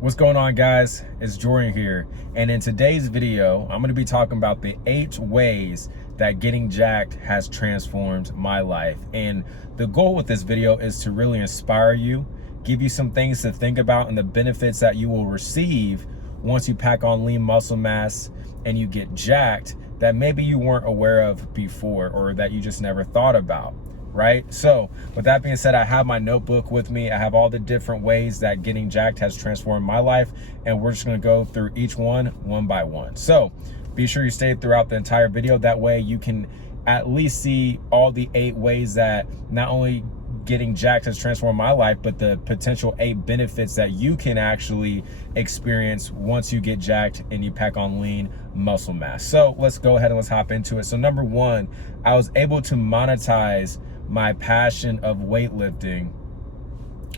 What's going on, guys? It's Jordan here, and in today's video I'm going to be talking about the 8 ways that getting jacked has transformed my life. And the goal with this video is to really inspire you, give you some things to think about and the benefits that you will receive once you pack on lean muscle mass and you get jacked that maybe you weren't aware of before or that you just never thought about. Right? So with that being said, I have my notebook with me. I have all the different ways that getting jacked has transformed my life, and we're just going to go through each one by one. So be sure you stay throughout the entire video. That way you can at least see all the 8 ways that not only getting jacked has transformed my life, but the potential 8 benefits that you can actually experience once you get jacked and you pack on lean muscle mass. So let's go ahead and let's hop into it. So number 1, I was able to monetize my passion of weightlifting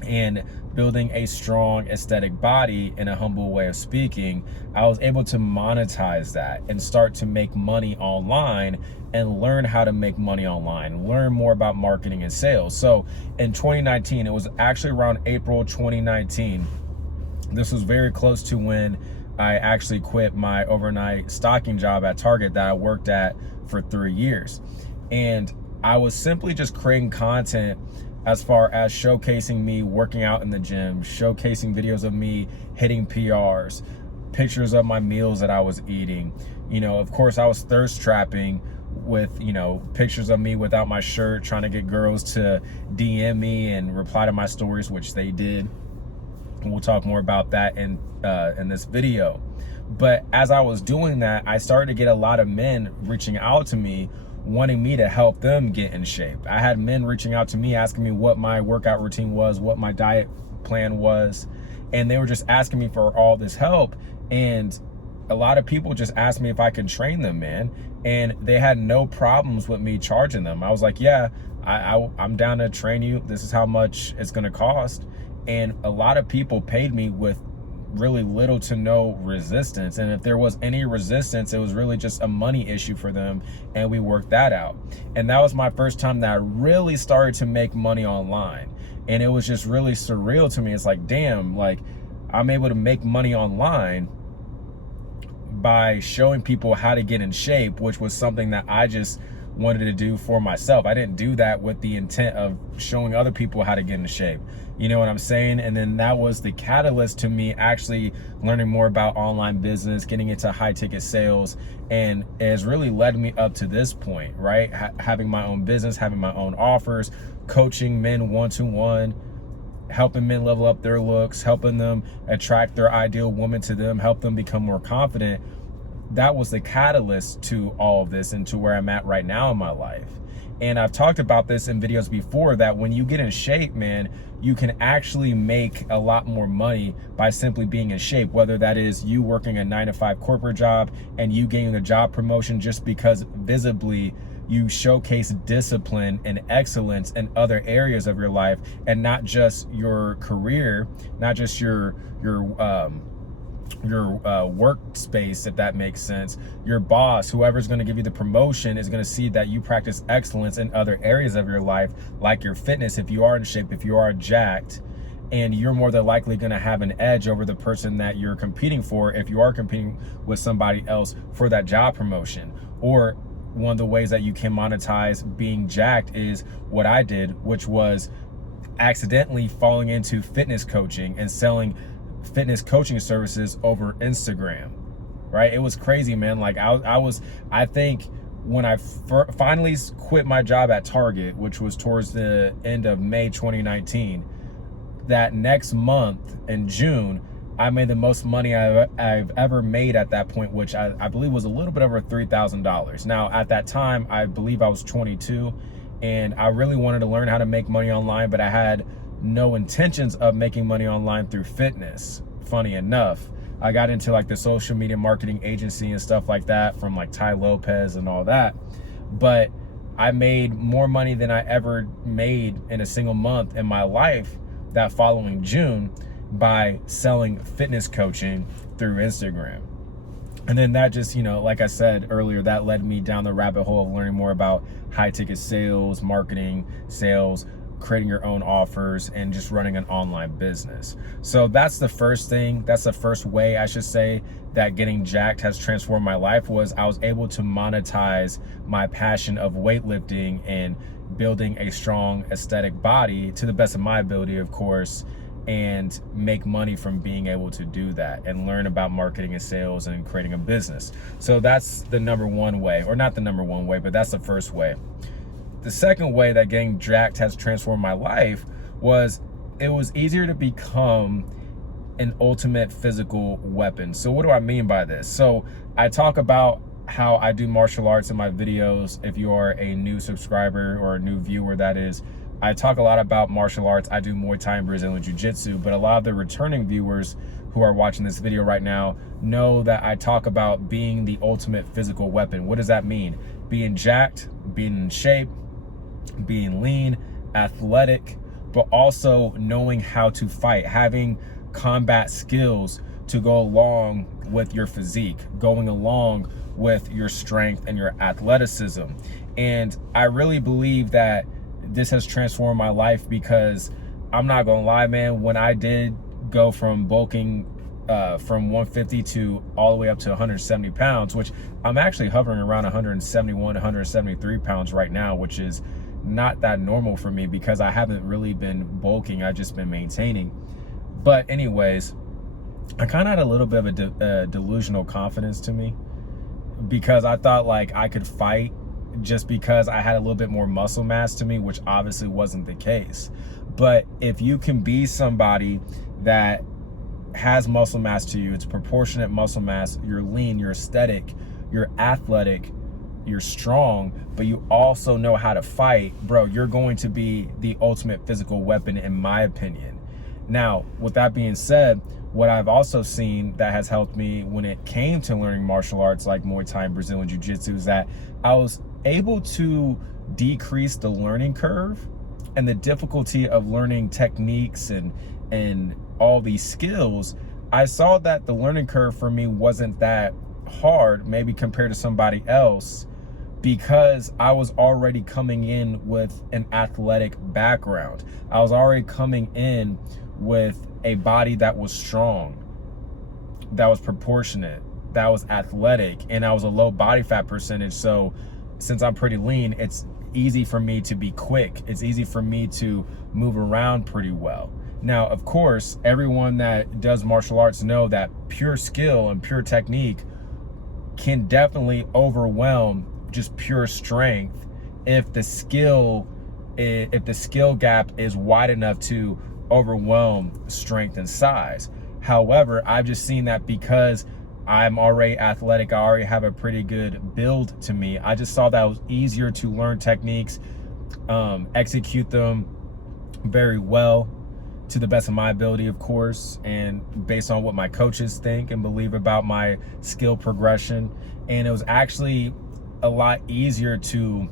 and building a strong aesthetic body. In a humble way of speaking, I was able to monetize that and start to make money online and learn how to make money online, learn more about marketing and sales. So in 2019, it was actually around April 2019, this was very close to when I actually quit my overnight stocking job at Target that I worked at for 3 years. And I was simply just creating content as far as showcasing me working out in the gym, showcasing videos of me hitting PRs, pictures of my meals that I was eating. You know, of course, I was thirst trapping with, you know, pictures of me without my shirt, trying to get girls to DM me and reply to my stories, which they did. And we'll talk more about that in this video. But as I was doing that, I started to get a lot of men reaching out to me, wanting me to help them get in shape. I had men reaching out to me, asking me what my workout routine was, what my diet plan was, and they were just asking me for all this help. And a lot of people just asked me if I could train them, man, and they had no problems with me charging them. I was like, yeah, I'm down to train you. This is how much it's gonna cost. And a lot of people paid me with really little to no resistance, and if there was any resistance, it was really just a money issue for them, and we worked that out. And that was my first time that I really started to make money online, and it was just really surreal to me. It's like, damn, like I'm able to make money online by showing people how to get in shape, which was something that I just wanted to do for myself. I didn't do that with the intent of showing other people how to get in shape. You know what I'm saying? And then that was the catalyst to me actually learning more about online business, getting into high ticket sales, and it has really led me up to this point, right? Having my own business, having my own offers, coaching men one-to-one, helping men level up their looks, helping them attract their ideal woman to them, help them become more confident. That was the catalyst to all of this and to where I'm at right now in my life. And I've talked about this in videos before, that when you get in shape, man, you can actually make a lot more money by simply being in shape, whether that is you working a 9-to-5 corporate job and you getting a job promotion just because visibly you showcase discipline and excellence in other areas of your life, and not just your career, not just your workspace, if that makes sense. Your boss, whoever's going to give you the promotion, is going to see that you practice excellence in other areas of your life, like your fitness. If you are in shape, if you are jacked, and you're more than likely going to have an edge over the person that you're competing for if you are competing with somebody else for that job promotion. Or one of the ways that you can monetize being jacked is what I did, which was accidentally falling into fitness coaching and selling fitness coaching services over Instagram, right? It was crazy, man. Like I think when I finally quit my job at Target, which was towards the end of May 2019, that next month in June, I made the most money I've ever made at that point, which I believe was a little bit over $3,000. Now, at that time, I believe I was 22, and I really wanted to learn how to make money online, but I had no intentions of making money online through fitness. Funny enough, I got into like the social media marketing agency and stuff like that from like Ty Lopez and all that, but I made more money than I ever made in a single month in my life that following June by selling fitness coaching through Instagram. And then that just, you know, like I said earlier, that led me down the rabbit hole of learning more about high ticket sales, marketing, sales, creating your own offers, and just running an online business. So that's the first thing. That's the first way, I should say, that getting jacked has transformed my life, was I was able to monetize my passion of weightlifting and building a strong aesthetic body to the best of my ability, of course, and make money from being able to do that and learn about marketing and sales and creating a business. So that's the number one way, or not the number one way, but that's the first way. The second way that getting jacked has transformed my life was it was easier to become an ultimate physical weapon. So what do I mean by this? So I talk about how I do martial arts in my videos. If you are a new subscriber or a new viewer, that is, I talk a lot about martial arts. I do Muay Thai and Brazilian Jiu-Jitsu, but a lot of the returning viewers who are watching this video right now know that I talk about being the ultimate physical weapon. What does that mean? Being jacked, being in shape, being lean, athletic, but also knowing how to fight, having combat skills to go along with your physique, going along with your strength and your athleticism. And I really believe that this has transformed my life, because I'm not gonna lie, man, when I did go from bulking from 150 to all the way up to 170 pounds, which I'm actually hovering around 171, 173 pounds right now, which is not that normal for me because I haven't really been bulking, I've just been maintaining. But anyways, I kind of had a little bit of a delusional confidence to me, because I thought like I could fight just because I had a little bit more muscle mass to me, which obviously wasn't the case. But if you can be somebody that has muscle mass to you, it's proportionate muscle mass, you're lean, you're aesthetic, you're athletic, you're strong, but you also know how to fight, bro, you're going to be the ultimate physical weapon, in my opinion. Now, with that being said, what I've also seen that has helped me when it came to learning martial arts like Muay Thai and Brazilian Jiu-Jitsu is that I was able to decrease the learning curve and the difficulty of learning techniques and all these skills. I saw that the learning curve for me wasn't that hard, maybe compared to somebody else, because I was already coming in with an athletic background. I was already coming in with a body that was strong, that was proportionate, that was athletic, and I was a low body fat percentage. So since I'm pretty lean, it's easy for me to be quick. It's easy for me to move around pretty well. Now, of course, everyone that does martial arts know that pure skill and pure technique can definitely overwhelm just pure strength if the skill gap is wide enough to overwhelm strength and size. However, I've just seen that because I'm already athletic, I already have a pretty good build to me, I just saw that it was easier to learn techniques, execute them very well to the best of my ability, of course, and based on what my coaches think and believe about my skill progression. And it was actually a lot easier to,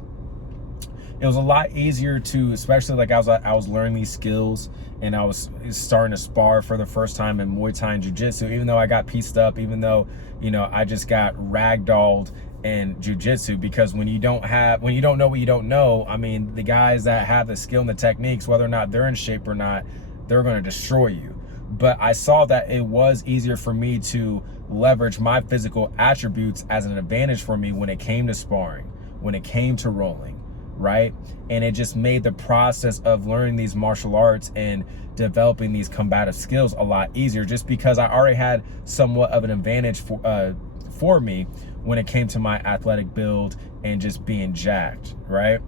especially like I was learning these skills and I was starting to spar for the first time in Muay Thai and Jiu-Jitsu, even though I got pieced up, even though, you know, I just got ragdolled in Jiu-Jitsu, because when you don't know what you don't know, I mean, the guys that have the skill and the techniques, whether or not they're in shape or not, they're going to destroy you. But I saw that it was easier for me to leverage my physical attributes as an advantage for me when it came to sparring, when it came to rolling, right? And it just made the process of learning these martial arts and developing these combative skills a lot easier, just because I already had somewhat of an advantage for me when it came to my athletic build and just being jacked, right?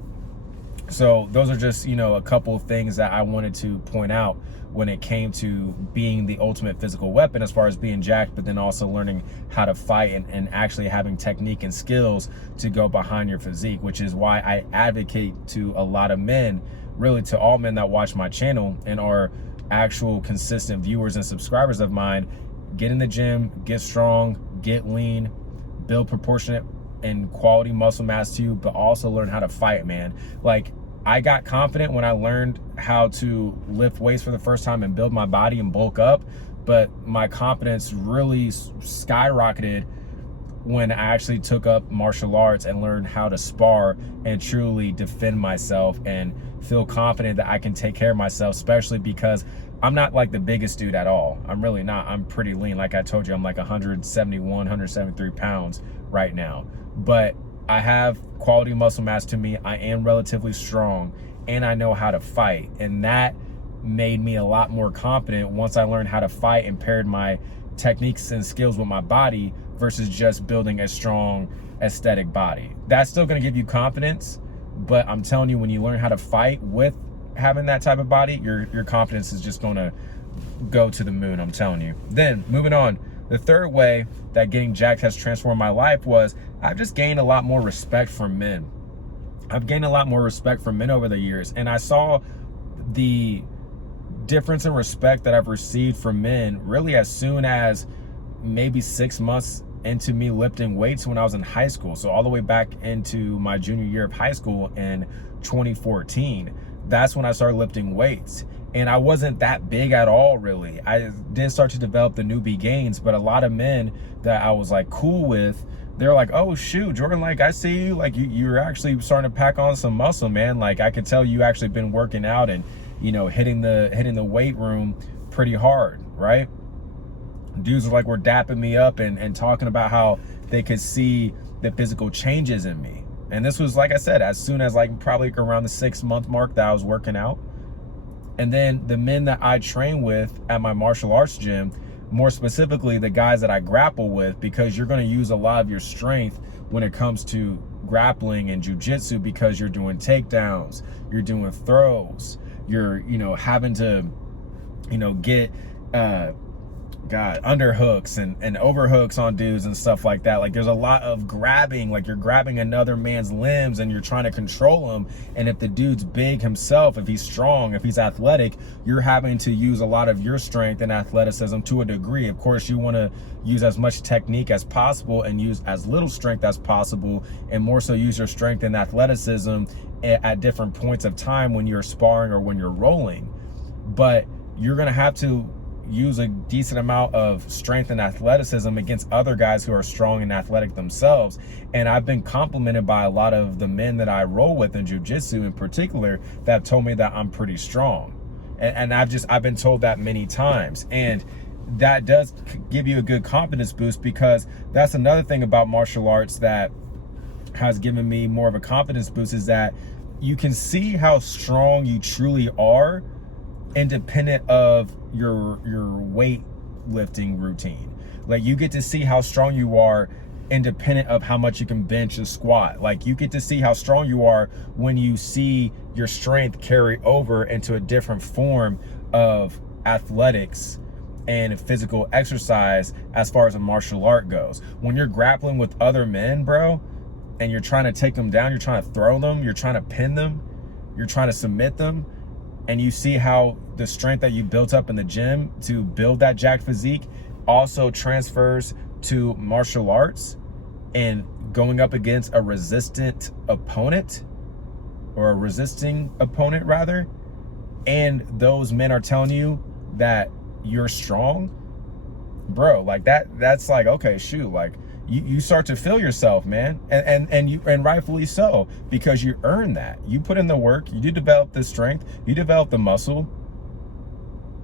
So those are just, you know, a couple of things that I wanted to point out when it came to being the ultimate physical weapon, as far as being jacked, but then also learning how to fight and actually having technique and skills to go behind your physique, which is why I advocate to a lot of men, really to all men that watch my channel and are actual consistent viewers and subscribers of mine: get in the gym, get strong, get lean, build proportionate and quality muscle mass to you, but also learn how to fight, man. Like, I got confident when I learned how to lift weights for the first time and build my body and bulk up, but my confidence really skyrocketed when I actually took up martial arts and learned how to spar and truly defend myself and feel confident that I can take care of myself, especially because I'm not like the biggest dude at all. I'm really not. I'm pretty lean. Like I told you, I'm like 171, 173 pounds right now. But I have quality muscle mass to me. I am relatively strong and I know how to fight. And that made me a lot more confident once I learned how to fight and paired my techniques and skills with my body versus just building a strong aesthetic body. That's still gonna give you confidence, but I'm telling you, when you learn how to fight with having that type of body, your confidence is just gonna go to the moon, I'm telling you. Then moving on, the third way that getting jacked has transformed my life was I've just gained a lot more respect for men. I've gained a lot more respect for men over the years, and I saw the difference in respect that I've received from men really as soon as maybe 6 months into me lifting weights when I was in high school. So all the way back into my junior year of high school in 2014, that's when I started lifting weights. And I wasn't that big at all, really. I did start to develop the newbie gains, but a lot of men that I was like cool with, they're like, oh shoot, Jordan, like I see you, like you're actually starting to pack on some muscle, man. Like I could tell you actually been working out and, you know, hitting the weight room pretty hard, right? Dudes were like, were dapping me up and talking about how they could see the physical changes in me. And this was, like I said, as soon as like probably around the 6 month mark that I was working out. And then the men that I train with at my martial arts gym, more specifically the guys that I grapple with, because you're going to use a lot of your strength when it comes to grappling and jiu-jitsu, because you're doing takedowns, you're doing throws, you're, you know, having to, you know, get underhooks and overhooks on dudes and stuff like that. Like there's a lot of grabbing, like you're grabbing another man's limbs and you're trying to control him. And if the dude's big himself, if he's strong, if he's athletic, you're having to use a lot of your strength and athleticism to a degree. Of course, you want to use as much technique as possible and use as little strength as possible, and more so use your strength and athleticism at different points of time when you're sparring or when you're rolling. But you're going to have to use a decent amount of strength and athleticism against other guys who are strong and athletic themselves. And I've been complimented by a lot of the men that I roll with in jiu-jitsu in particular that have told me that I'm pretty strong. And I've been told that many times. And that does give you a good confidence boost, because that's another thing about martial arts that has given me more of a confidence boost, is that you can see how strong you truly are independent of your weight lifting routine. Like you get to see how strong you are independent of how much you can bench and squat. Like you get to see how strong you are when you see your strength carry over into a different form of athletics and physical exercise as far as a martial art goes. When you're grappling with other men, bro, and you're trying to take them down, you're trying to throw them, you're trying to pin them, you're trying to submit them, and you see how the strength that you built up in the gym to build that jacked physique also transfers to martial arts and going up against a resistant opponent, or a resisting opponent rather, and those men are telling you that you're strong, bro, like that's like, okay, shoot, like you start to feel yourself, man, and rightfully so, because you earn that. You put in the work, you develop the strength, you develop the muscle,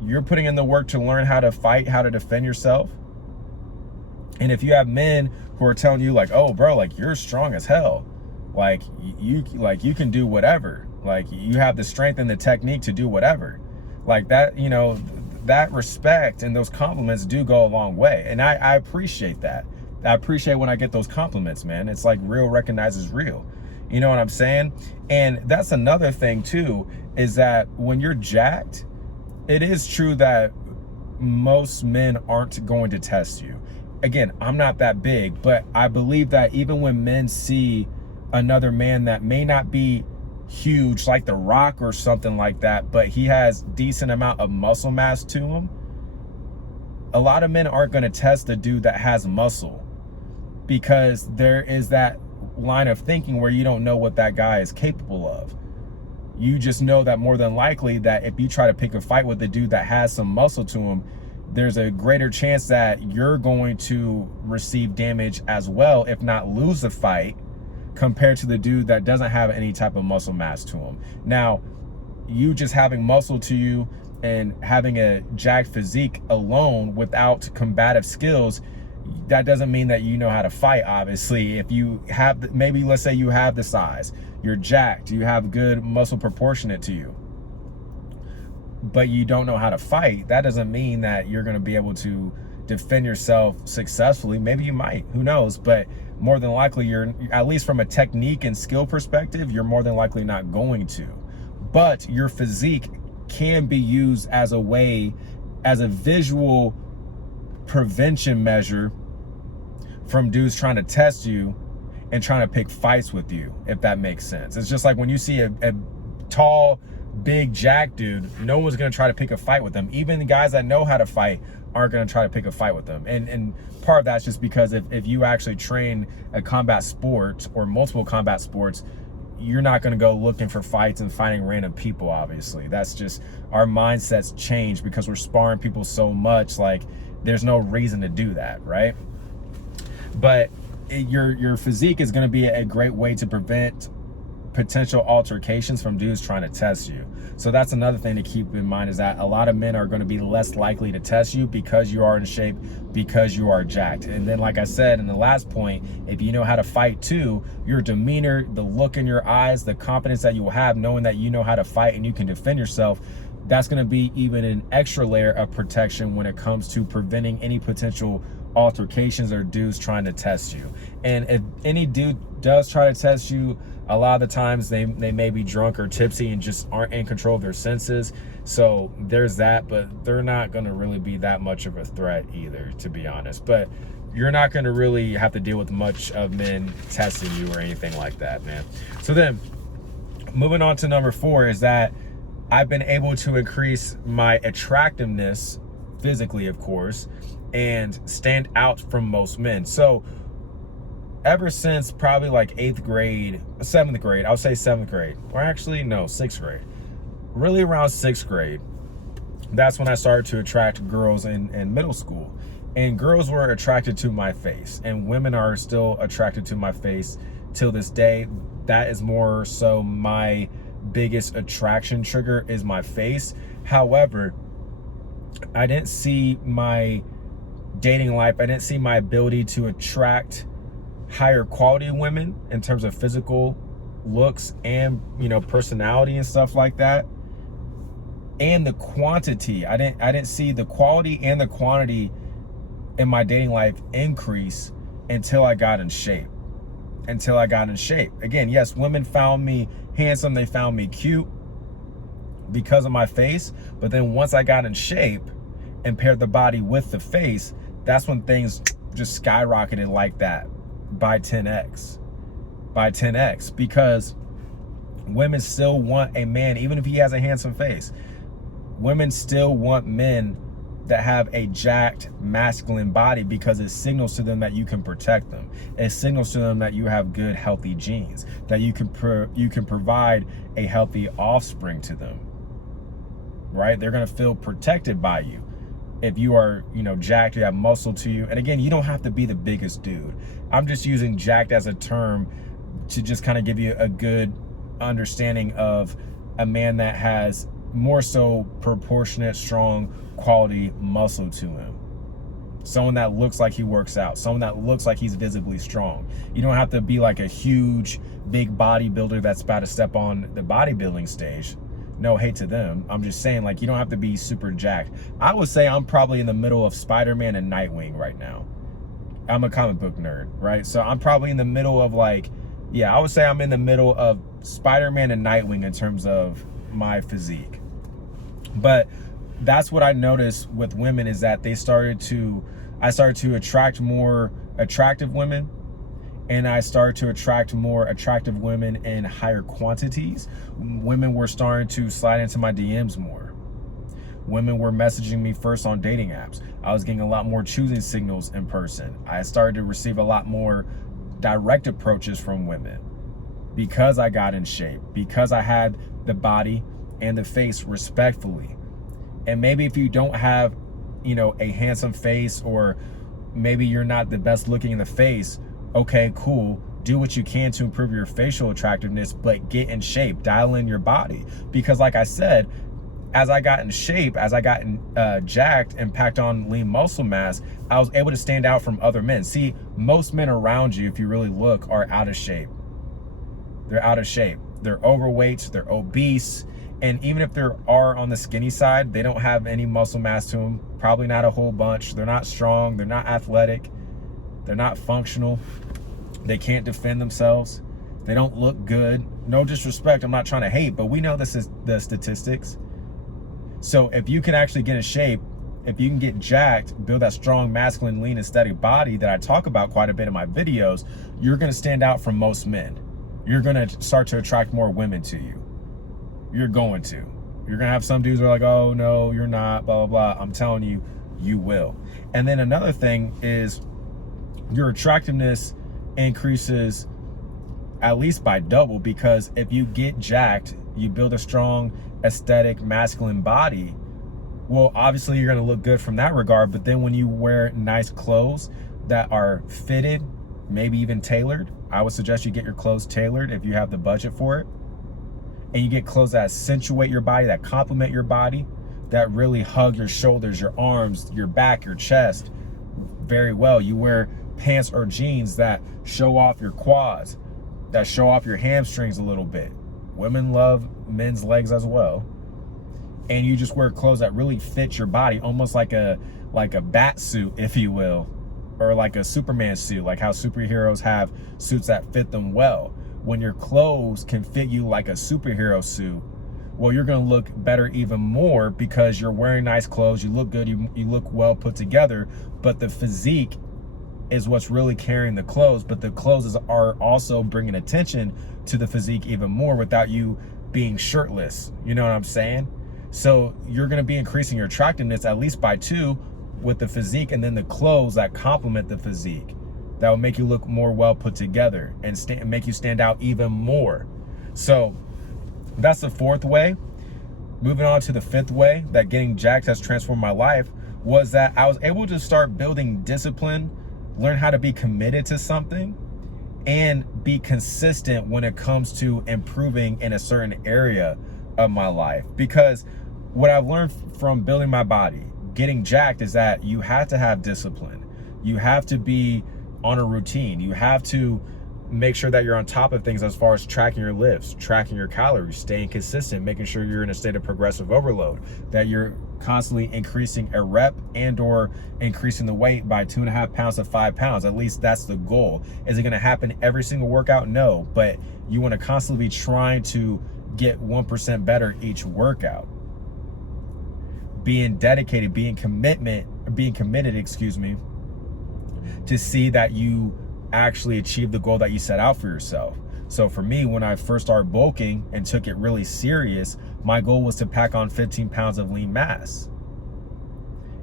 you're putting in the work to learn how to fight, how to defend yourself. And if you have men who are telling you like, oh bro, like you're strong as hell, like you can do whatever, like you have the strength and the technique to do whatever, like that, you know, that respect and those compliments do go a long way. And I appreciate that. I appreciate when I get those compliments, man. It's like real recognizes real. You know what I'm saying? And that's another thing too, is that when you're jacked, it is true that most men aren't going to test you. Again, I'm not that big, but I believe that even when men see another man that may not be huge like The Rock or something like that, but he has decent amount of muscle mass to him, a lot of men aren't going to test the dude that has muscle, because there is that line of thinking where you don't know what that guy is capable of. You just know that more than likely that if you try to pick a fight with a dude that has some muscle to him, there's a greater chance that you're going to receive damage as well, if not lose the fight, compared to the dude that doesn't have any type of muscle mass to him. Now, you just having muscle to you and having a jacked physique alone without combative skills, that doesn't mean that you know how to fight. Obviously, if you have, maybe let's say you have the size, you're jacked, you have good muscle proportionate to you, but you don't know how to fight, that doesn't mean that you're going to be able to defend yourself successfully. Maybe you might, who knows, but more than likely you're, at least from a technique and skill perspective, you're more than likely not going to. But your physique can be used as a way, as a visual prevention measure from dudes trying to test you and trying to pick fights with you, if that makes sense. It's just like when you see a tall, big jack dude, no one's gonna try to pick a fight with them. Even the guys that know how to fight aren't gonna try to pick a fight with them. And part of that's just because if you actually train a combat sport or multiple combat sports, you're not going to go looking for fights and fighting random people. Obviously, that's just, our mindsets change because we're sparring people so much, like there's no reason to do that, right? But your physique is going to be a great way to prevent potential altercations from dudes trying to test you. So that's another thing to keep in mind, is that a lot of men are going to be less likely to test you because you are in shape, because you are jacked. And then, like I said in the last point, if you know how to fight too, your demeanor, the look in your eyes, the confidence that you will have knowing that you know how to fight and you can defend yourself, that's going to be even an extra layer of protection when it comes to preventing any potential altercations or dudes trying to test you. And if any dude does try to test you, a lot of the times they may be drunk or tipsy and just aren't in control of their senses. So there's that, but they're not going to really be that much of a threat either, to be honest. But you're not going to really have to deal with much of men testing you or anything like that, man. So then moving on to number 4 is that I've been able to increase my attractiveness physically, of course, and stand out from most men. So ever since probably like 7th grade, I'll say 7th grade, or actually no, 6th grade, really around 6th grade, that's when I started to attract girls in middle school. And girls were attracted to my face, and women are still attracted to my face till this day. That is more so my biggest attraction trigger, is my face. However, I didn't see my dating life, I didn't see my ability to attract higher quality women in terms of physical looks and, you know, personality and stuff like that, and the quantity. I didn't see the quality and the quantity in my dating life increase until I got in shape. Again, yes, women found me handsome, they found me cute because of my face, but then once I got in shape and paired the body with the face, that's when things just skyrocketed like that by 10x, because women still want a man, even if he has a handsome face. Women still want men that have a jacked masculine body, because it signals to them that you can protect them. It signals to them that you have good, healthy genes, that you can provide a healthy offspring to them, right? They're going to feel protected by you. If you are, you know, jacked, you have muscle to you. And again, you don't have to be the biggest dude. I'm just using jacked as a term to just kind of give you a good understanding of a man that has more so proportionate, strong, quality muscle to him. Someone that looks like he works out, someone that looks like he's visibly strong. You don't have to be like a huge, big bodybuilder that's about to step on the bodybuilding stage. No hate to them. I'm just saying, like, you don't have to be super jacked. I would say I'm probably in the middle of Spider-Man and Nightwing right now. I'm a comic book nerd, right? So I'm probably in the middle of, like, yeah, I would say I'm in the middle of Spider-Man and Nightwing in terms of my physique. But that's what I noticed with women, is that I started to attract more attractive women, and I started to attract more attractive women in higher quantities. Women were starting to slide into my DMs more. Women were messaging me first on dating apps. I was getting a lot more choosing signals in person. I started to receive a lot more direct approaches from women because I got in shape, because I had the body and the face respectfully. And maybe if you don't have, a handsome face, or maybe you're not the best looking in the face. Okay, cool. Do what you can to improve your facial attractiveness, but get in shape, dial in your body. Because like I said, as I got in shape, as I got jacked and packed on lean muscle mass, I was able to stand out from other men. See, most men around you, if you really look, are out of shape. They're out of shape. They're overweight, they're obese. And even if they are on the skinny side, they don't have any muscle mass to them. Probably not a whole bunch. They're not strong. They're not athletic. They're not functional. They can't defend themselves. They don't look good. No disrespect, I'm not trying to hate, but we know this is the statistics. So if you can actually get in shape, if you can get jacked, build that strong, masculine, lean, aesthetic body that I talk about quite a bit in my videos, you're gonna stand out from most men. You're gonna start to attract more women to you. You're going to. You're gonna have some dudes who are like, oh no, you're not, blah, blah, blah. I'm telling you, you will. And then another thing is your attractiveness increases at least by double, because if you get jacked, you build a strong, aesthetic, masculine body. Well, obviously you're gonna look good from that regard, but then when you wear nice clothes that are fitted, maybe even tailored, I would suggest you get your clothes tailored if you have the budget for it. And you get clothes that accentuate your body, that complement your body, that really hug your shoulders, your arms, your back, your chest very well. You wear pants or jeans that show off your quads, that show off your hamstrings a little bit. Women love men's legs as well. And you just wear clothes that really fit your body, almost like a bat suit, if you will, or like a Superman suit, like how superheroes have suits that fit them well. When your clothes can fit you like a superhero suit, well, you're gonna look better even more because you're wearing nice clothes, you look good, you look well put together, but the physique is what's really carrying the clothes, but the clothes are also bringing attention to the physique even more without you being shirtless. You know what I'm saying? So you're gonna be increasing your attractiveness at least by 2 with the physique, and then the clothes that complement the physique, that will make you look more well put together and make you stand out even more. So that's the 4th way. Moving on to the 5th way that getting jacked has transformed my life was that I was able to start building discipline, learn how to be committed to something, and be consistent when it comes to improving in a certain area of my life. Because what I've learned from building my body, getting jacked, is that you have to have discipline. You have to be on a routine. You have to make sure that you're on top of things as far as tracking your lifts, tracking your calories, staying consistent, making sure you're in a state of progressive overload, that you're constantly increasing a rep and or increasing the weight by 2.5 pounds to 5 pounds. At least that's the goal. Is it going to happen every single workout? No, but you want to constantly be trying to get 1% better each workout. Being dedicated, being committed, excuse me, to see that you actually achieve the goal that you set out for yourself. So for me, when I first started bulking and took it really serious, my goal was to pack on 15 pounds of lean mass.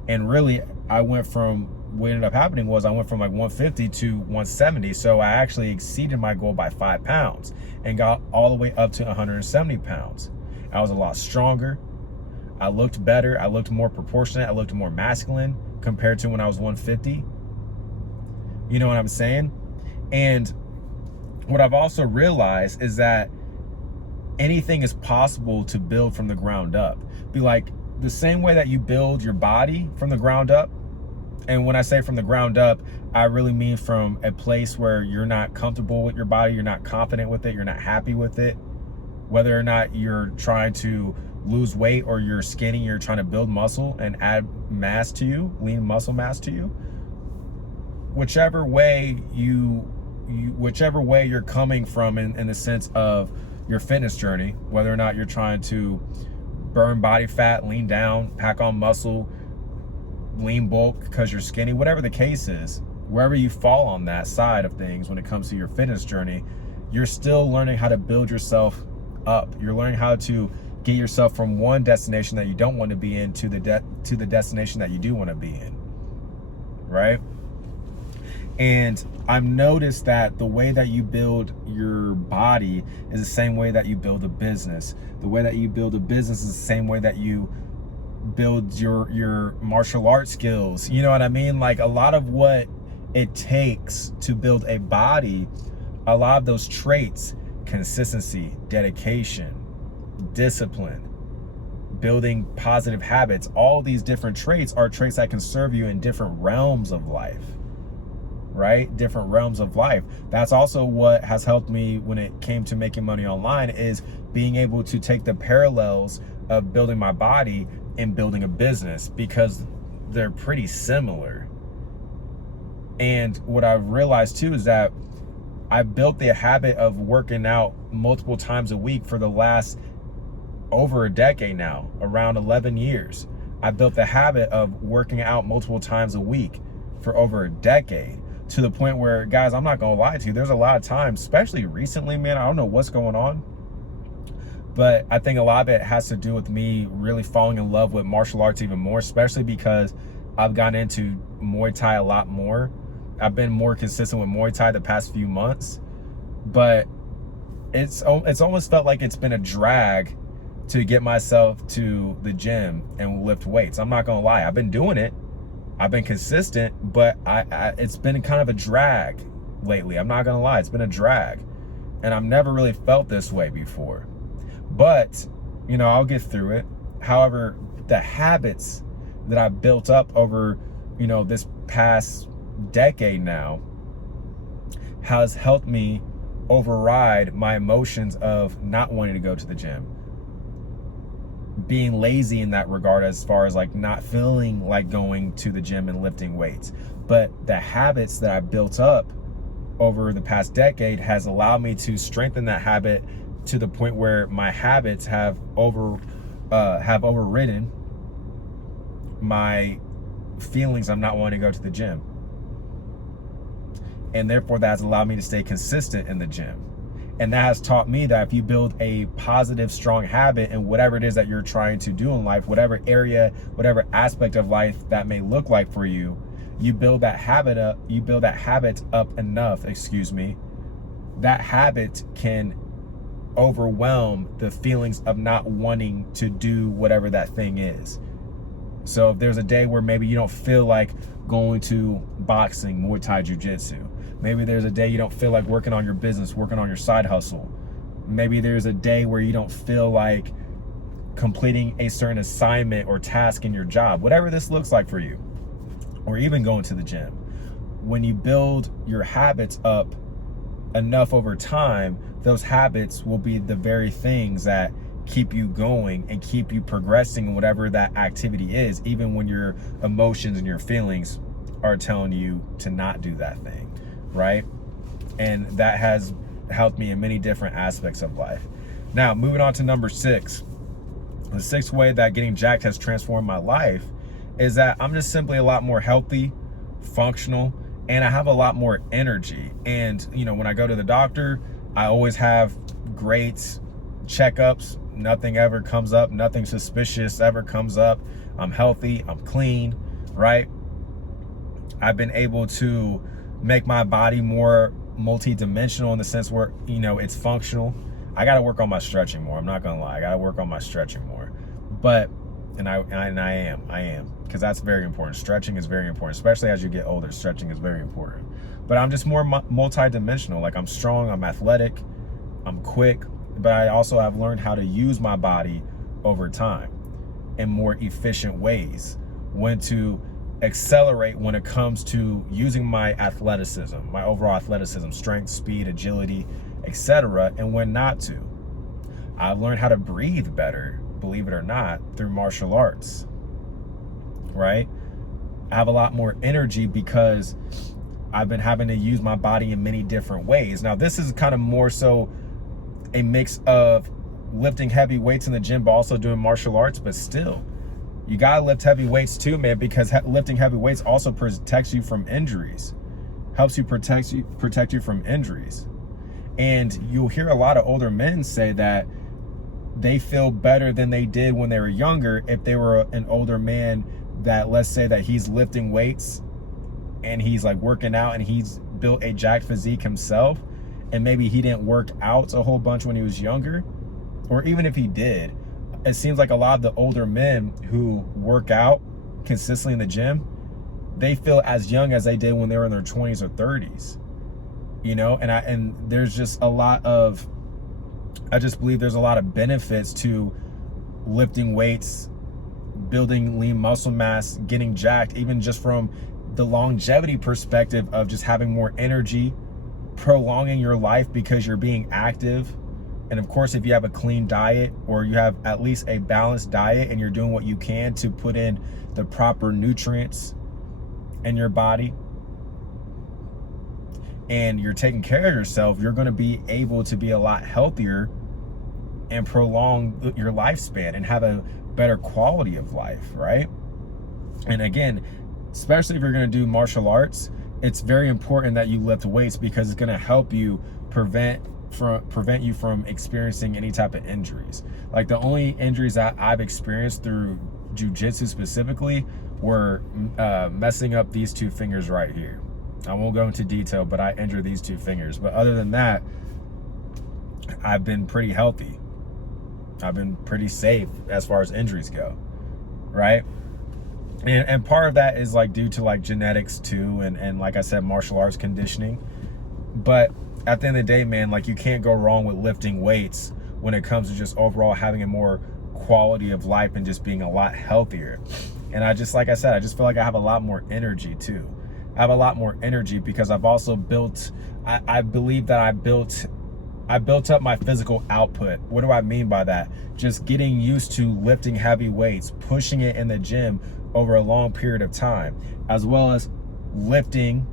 And really, what ended up happening was I went from like 150 to 170. So I actually exceeded my goal by 5 pounds and got all the way up to 170 pounds. I was a lot stronger. I looked better. I looked more proportionate. I looked more masculine compared to when I was 150. You know what I'm saying? And what I've also realized is that anything is possible to build from the ground up. Be like, the same way that you build your body from the ground up, and when I say from the ground up, I really mean from a place where you're not comfortable with your body, you're not confident with it, you're not happy with it, whether or not you're trying to lose weight or you're skinny, you're trying to build muscle and add mass to you, lean muscle mass to you. Whichever way you're coming from in the sense of your fitness journey, whether or not you're trying to burn body fat, lean down, pack on muscle, lean bulk because you're skinny, whatever the case is, wherever you fall on that side of things when it comes to your fitness journey, you're still learning how to build yourself up. You're learning how to get yourself from one destination that you don't want to be in to the destination that you do want to be in, right? And I've noticed that the way that you build your body is the same way that you build a business. The way that you build a business is the same way that you build your martial arts skills. You know what I mean? Like a lot of what it takes to build a body, a lot of those traits, consistency, dedication, discipline, building positive habits, all these different traits are traits that can serve you in different realms of life, right? Different realms of life. That's also what has helped me when it came to making money online, is being able to take the parallels of building my body and building a business, because they're pretty similar. And what I've realized too is that I built the habit of working out multiple times a week for the last over a decade now, around 11 years. I built the habit of working out multiple times a week for over a decade, to the point where, guys, I'm not gonna lie to you, there's a lot of times, especially recently, man, I don't know what's going on, but I think a lot of it has to do with me really falling in love with martial arts even more, especially because I've gotten into Muay Thai a lot more. I've been more consistent with Muay Thai the past few months, but it's almost felt like it's been a drag to get myself to the gym and lift weights. I'm not gonna lie, I've been doing it, I've been consistent, but it's been kind of a drag lately. I'm not gonna lie, it's been a drag, and I've never really felt this way before. But, you know, I'll get through it. However, the habits that I've built up over, you know, this past decade now has helped me override my emotions of not wanting to go to the gym, being lazy in that regard, as far as like not feeling like going to the gym and lifting weights. But the habits that I built up over the past decade has allowed me to strengthen that habit to the point where my habits have overridden my feelings of not wanting to go to the gym. And therefore that has allowed me to stay consistent in the gym. And that has taught me that if you build a positive, strong habit in whatever it is that you're trying to do in life, whatever area, whatever aspect of life that may look like for you, you build that habit up, enough, that habit can overwhelm the feelings of not wanting to do whatever that thing is. So if there's a day where maybe you don't feel like going to boxing, Muay Thai, Jiu-Jitsu, maybe there's a day you don't feel like working on your business, working on your side hustle, maybe there's a day where you don't feel like completing a certain assignment or task in your job, whatever this looks like for you, or even going to the gym, when you build your habits up enough over time, those habits will be the very things that keep you going and keep you progressing in whatever that activity is, even when your emotions and your feelings are telling you to not do that thing, right? And that has helped me in many different aspects of life. Now, moving on to number 6. The 6th way that getting jacked has transformed my life is that I'm just simply a lot more healthy, functional, and I have a lot more energy. And, you know, when I go to the doctor, I always have great checkups. Nothing ever comes up. Nothing suspicious ever comes up. I'm healthy. I'm clean, right? I've been able to make my body more multi-dimensional in the sense where, you know, it's functional. I got to work on my stretching more. I'm not going to lie. I got to work on my stretching more. But, and I am, because that's very important. Stretching is very important, especially as you get older. Stretching is very important. But I'm just more multi-dimensional. Like, I'm strong, I'm athletic, I'm quick, but I also have learned how to use my body over time in more efficient ways, when to accelerate when it comes to using my athleticism, my overall athleticism, strength, speed, agility, etc., and when not to. I've learned how to breathe better, believe it or not, through martial arts, right? I have a lot more energy because I've been having to use my body in many different ways. Now, this is kind of more so a mix of lifting heavy weights in the gym, but also doing martial arts. But still, you gotta lift heavy weights too, man, because lifting heavy weights also protects you from injuries, helps you protect you from injuries. And you'll hear a lot of older men say that they feel better than they did when they were younger if they were an older man that, let's say that he's lifting weights and he's like working out and he's built a jacked physique himself, and maybe he didn't work out a whole bunch when he was younger, or even if he did, it seems like a lot of the older men who work out consistently in the gym, they feel as young as they did when they were in their 20s or 30s, you know? And there's just a lot of, I just believe there's a lot of benefits to lifting weights, building lean muscle mass, getting jacked, even just from the longevity perspective of just having more energy, prolonging your life because you're being active. And of course, if you have a clean diet, or you have at least a balanced diet, and you're doing what you can to put in the proper nutrients in your body, and you're taking care of yourself, you're going to be able to be a lot healthier and prolong your lifespan and have a better quality of life, right? And again, especially if you're going to do martial arts, it's very important that you lift weights, because it's going to help you prevent you from experiencing any type of injuries. Like, the only injuries that I've experienced through jiu-jitsu specifically were messing up these two fingers right here. I won't go into detail, but I injured these two fingers. But other than that, I've been pretty healthy. I've been pretty safe as far as injuries go, right? And part of that is like due to like genetics too, and like I said, martial arts conditioning. But at the end of the day, man, like, you can't go wrong with lifting weights when it comes to just overall having a more quality of life and just being a lot healthier. And I just, like I said, I just feel like I have a lot more energy too. I have a lot more energy because I've also built, I believe that I built up my physical output. What do I mean by that? Just getting used to lifting heavy weights, pushing it in the gym over a long period of time, as well as lifting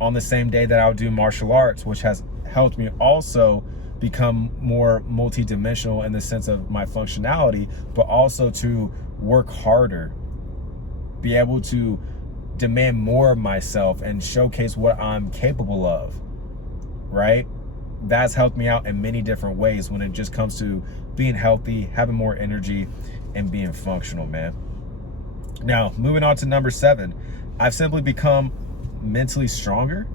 on the same day that I would do martial arts, which has helped me also become more multidimensional in the sense of my functionality, but also to work harder, be able to demand more of myself and showcase what I'm capable of, right? That's helped me out in many different ways when it just comes to being healthy, having more energy, and being functional, man. Now, moving on to number 7, I've simply become mentally stronger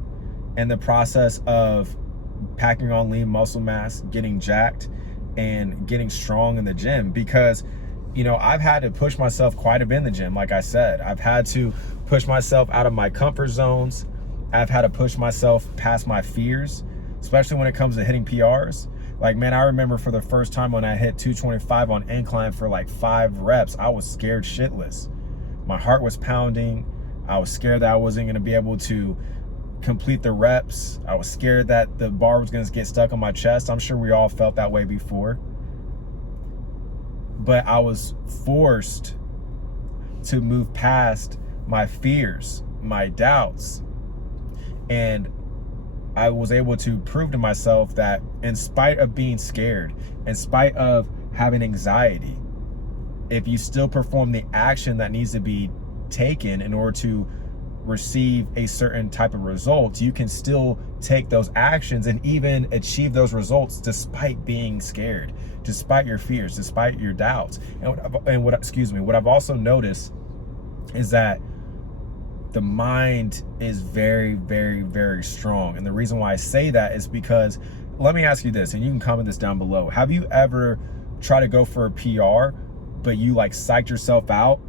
in the process of packing on lean muscle mass, getting jacked, and getting strong in the gym, because, you know, I've had to push myself quite a bit in the gym. Like I said, I've had to push myself out of my comfort zones. I've had to push myself past my fears, especially when it comes to hitting PRs. Like, man, I remember for the first time when I hit 225 on incline for like 5 reps, I was scared shitless. My heart was pounding. I was scared that I wasn't going to be able to complete the reps. I was scared that the bar was going to get stuck on my chest. I'm sure we all felt that way before. But I was forced to move past my fears, my doubts. And I was able to prove to myself that in spite of being scared, in spite of having anxiety, if you still perform the action that needs to be taken in order to receive a certain type of result, you can still take those actions and even achieve those results despite being scared, despite your fears, despite your doubts. What I've also noticed is that the mind is very, very, very strong. And the reason why I say that is because, let me ask you this, and you can comment this down below. Have you ever tried to go for a PR, but you like psyched yourself out?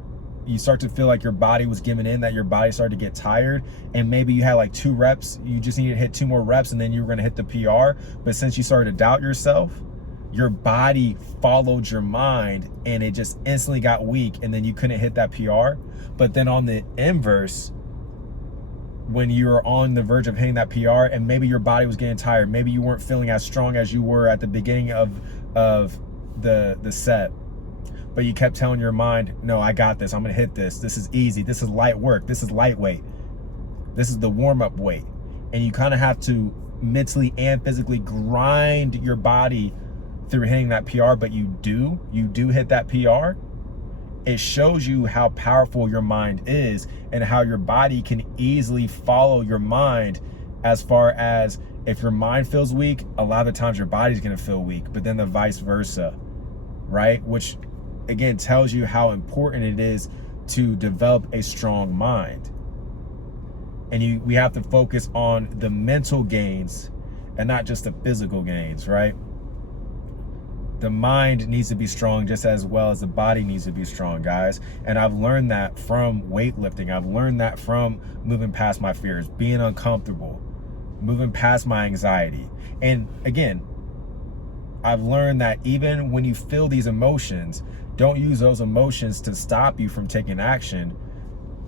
You start to feel like your body was giving in, that your body started to get tired, and maybe you had like 2 reps, you just needed to hit 2 more reps and then you were gonna hit the PR. But since you started to doubt yourself, your body followed your mind and it just instantly got weak, and then you couldn't hit that PR. But then on the inverse, when you were on the verge of hitting that PR and maybe your body was getting tired, maybe you weren't feeling as strong as you were at the beginning of the set, but you kept telling your mind, no, I got this, I'm gonna hit this, this is easy, this is light work, this is lightweight, this is the warm-up weight. And you kind of have to mentally and physically grind your body through hitting that PR, but you do hit that PR. It shows you how powerful your mind is and how your body can easily follow your mind. As far as if your mind feels weak, a lot of the times your body's gonna feel weak, but then the vice versa, right? Which again tells you how important it is to develop a strong mind. And we have to focus on the mental gains and not just the physical gains, right? The mind needs to be strong just as well as the body needs to be strong, guys. And I've learned that from weightlifting. I've learned that from moving past my fears, being uncomfortable, moving past my anxiety. And again, I've learned that even when you feel these emotions, don't use those emotions to stop you from taking action.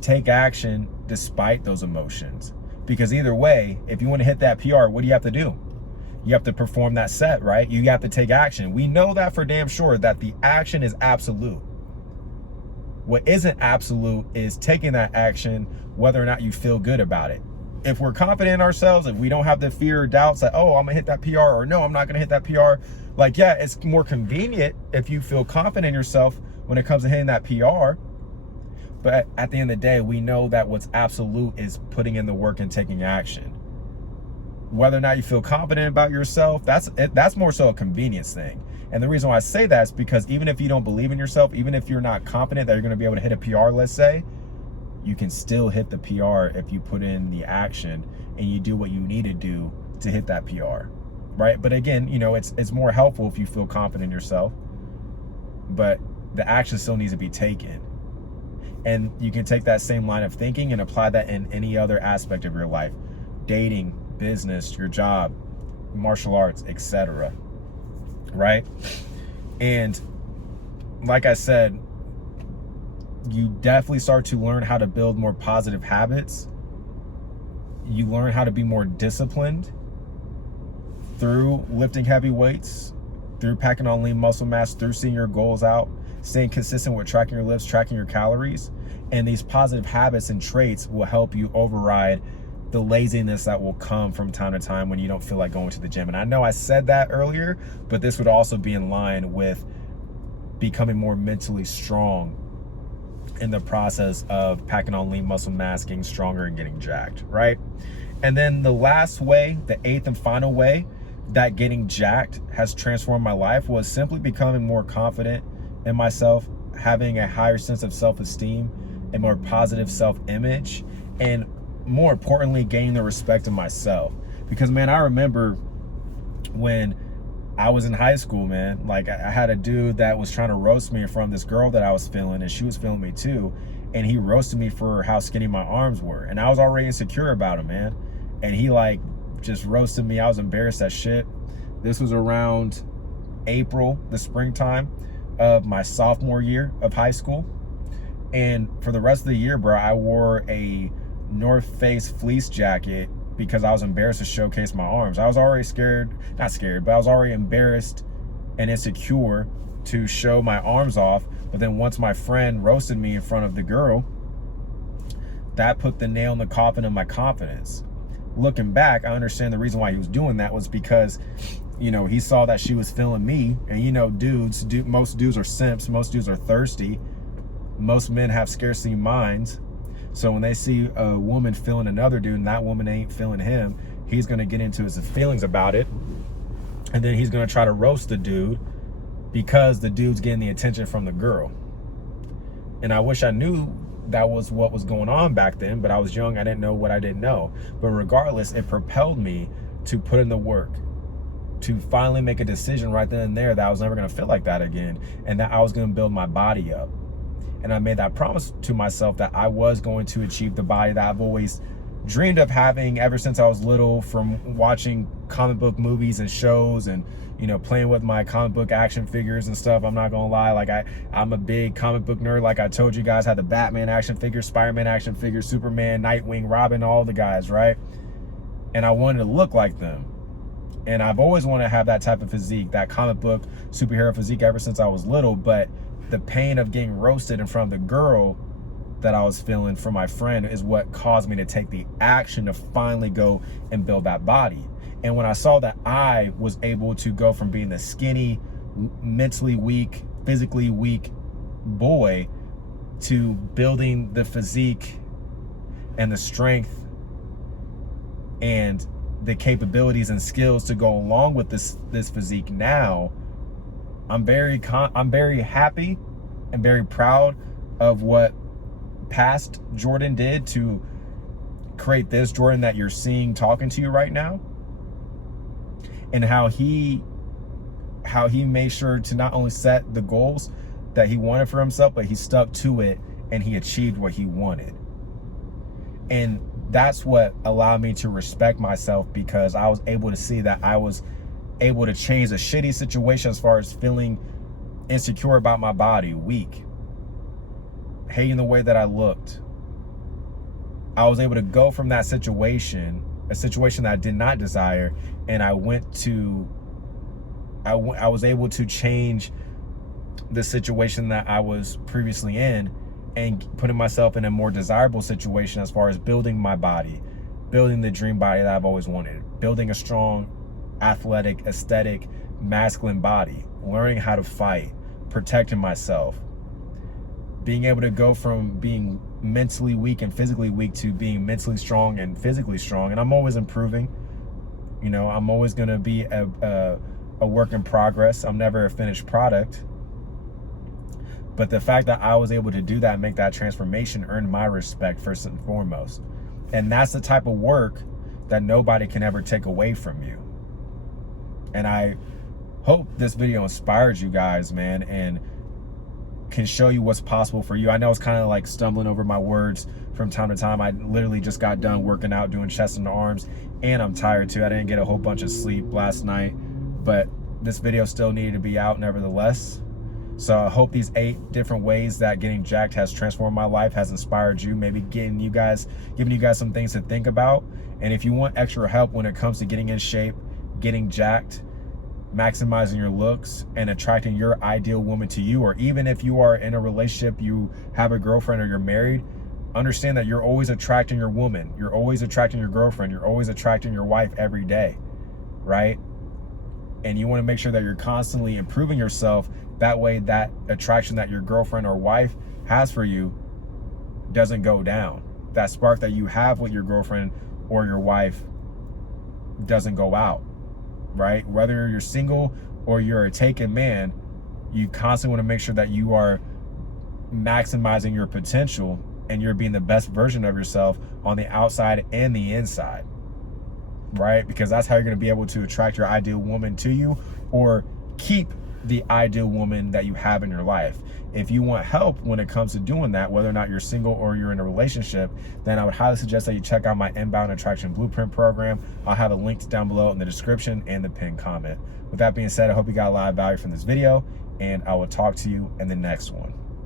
Take action despite those emotions. Because either way, if you want to hit that PR, what do you have to do? You have to perform that set, right? You have to take action. We know that for damn sure, that the action is absolute. What isn't absolute is taking that action, whether or not you feel good about it. If we're confident in ourselves, if we don't have the fear or doubts that, oh, I'm gonna hit that PR, or no, I'm not gonna hit that PR. Like, yeah, it's more convenient if you feel confident in yourself when it comes to hitting that PR. But at the end of the day, we know that what's absolute is putting in the work and taking action. Whether or not you feel confident about yourself, that's more so a convenience thing. And the reason why I say that is because even if you don't believe in yourself, even if you're not confident that you're going to be able to hit a PR, let's say, you can still hit the PR if you put in the action and you do what you need to do to hit that PR, right? But again, you know, it's more helpful if you feel confident in yourself, but the action still needs to be taken. And you can take that same line of thinking and apply that in any other aspect of your life: dating, business, your job, martial arts, etc. Right? And like I said, you definitely start to learn how to build more positive habits. You learn how to be more disciplined through lifting heavy weights, through packing on lean muscle mass, through seeing your goals out, staying consistent with tracking your lifts, tracking your calories. And these positive habits and traits will help you override the laziness that will come from time to time when you don't feel like going to the gym. And I know I said that earlier, but this would also be in line with becoming more mentally strong in the process of packing on lean muscle mass, getting stronger and getting jacked, right? And then the last way, the eighth and final way that getting jacked has transformed my life was simply becoming more confident in myself, having a higher sense of self-esteem, a more positive self-image, and more importantly, gaining the respect of myself. Because, man, I remember when I was in high school, man, like I had a dude that was trying to roast me in front of this girl that I was feeling, and she was feeling me too. And he roasted me for how skinny my arms were. And I was already insecure about him, man. And he like just roasted me. I was embarrassed as shit. This was around April, the springtime of my sophomore year of high school. And for the rest of the year, bro, I wore a North Face fleece jacket because I was embarrassed to showcase my arms. I was already not scared, but I was already embarrassed and insecure to show my arms off. But then once my friend roasted me in front of the girl, that put the nail in the coffin of my confidence. Looking back, I understand the reason why he was doing that was because, you know, he saw that she was feeling me. And you know, most dudes are simps, most dudes are thirsty. Most men have scarcity minds. So when they see a woman feeling another dude and that woman ain't feeling him, he's gonna get into his feelings about it. And then he's gonna try to roast the dude because the dude's getting the attention from the girl. And I wish I knew that was what was going on back then, but I was young, I didn't know what I didn't know. But regardless, it propelled me to put in the work, to finally make a decision right then and there that I was never gonna feel like that again, and that I was gonna build my body up. And I made that promise to myself that I was going to achieve the body that I've always dreamed of having ever since I was little, from watching comic book movies and shows and, you know, playing with my comic book action figures and stuff. I'm not gonna lie, like I'm a big comic book nerd. Like I told you guys, I had the Batman action figure, Spider-Man action figure, Superman, Nightwing, Robin, all the guys, right? And I wanted to look like them. And I've always wanted to have that type of physique, that comic book superhero physique ever since I was little. But the pain of getting roasted in front of the girl that I was feeling from my friend is what caused me to take the action to finally go and build that body. And when I saw that I was able to go from being the skinny, mentally weak, physically weak boy to building the physique and the strength and the capabilities and skills to go along with this physique now, I'm very happy and very proud of what past Jordan did to create this Jordan that you're seeing talking to you right now, and how he how he made sure to not only set the goals that he wanted for himself, but he stuck to it and he achieved what he wanted. And that's what allowed me to respect myself, because I was able to see that I was able to change a shitty situation as far as feeling insecure about my body, weak, hating the way that I looked. I was able to go from that situation, a situation that I did not desire, and I was able to change the situation that I was previously in and putting myself in a more desirable situation as far as building my body, building the dream body that I've always wanted, building a strong, athletic, aesthetic, masculine body, learning how to fight, protecting myself, being able to go from being mentally weak and physically weak to being mentally strong and physically strong. And I'm always improving. You know, I'm always going to be a work in progress. I'm never a finished product. But the fact that I was able to do that, make that transformation, earned my respect first and foremost. And that's the type of work that nobody can ever take away from you. And I hope this video inspires you guys, man, and can show you what's possible for you. I know it's kind of like stumbling over my words from time to time. I literally just got done working out, doing chest and arms, and I'm tired too. I didn't get a whole bunch of sleep last night, but this video still needed to be out nevertheless. So I hope these 8 different ways that getting jacked has transformed my life has inspired you, maybe giving you guys some things to think about. And if you want extra help when it comes to getting in shape, getting jacked, maximizing your looks, and attracting your ideal woman to you, or even if you are in a relationship, you have a girlfriend or you're married, understand that you're always attracting your woman, you're always attracting your girlfriend, you're always attracting your wife every day, right? And you want to make sure that you're constantly improving yourself. That way that attraction that your girlfriend or wife has for you doesn't go down. That spark that you have with your girlfriend or your wife doesn't go out, right? Whether you're single or you're a taken man, you constantly want to make sure that you are maximizing your potential and you're being the best version of yourself on the outside and the inside, right? Because that's how you're going to be able to attract your ideal woman to you, or keep the ideal woman that you have in your life. If you want help when it comes to doing that, whether or not you're single or you're in a relationship, then I would highly suggest that you check out my Inbound Attraction Blueprint program. I'll have a link down below in the description and the pinned comment. With that being said, I hope you got a lot of value from this video, and I will talk to you in the next one.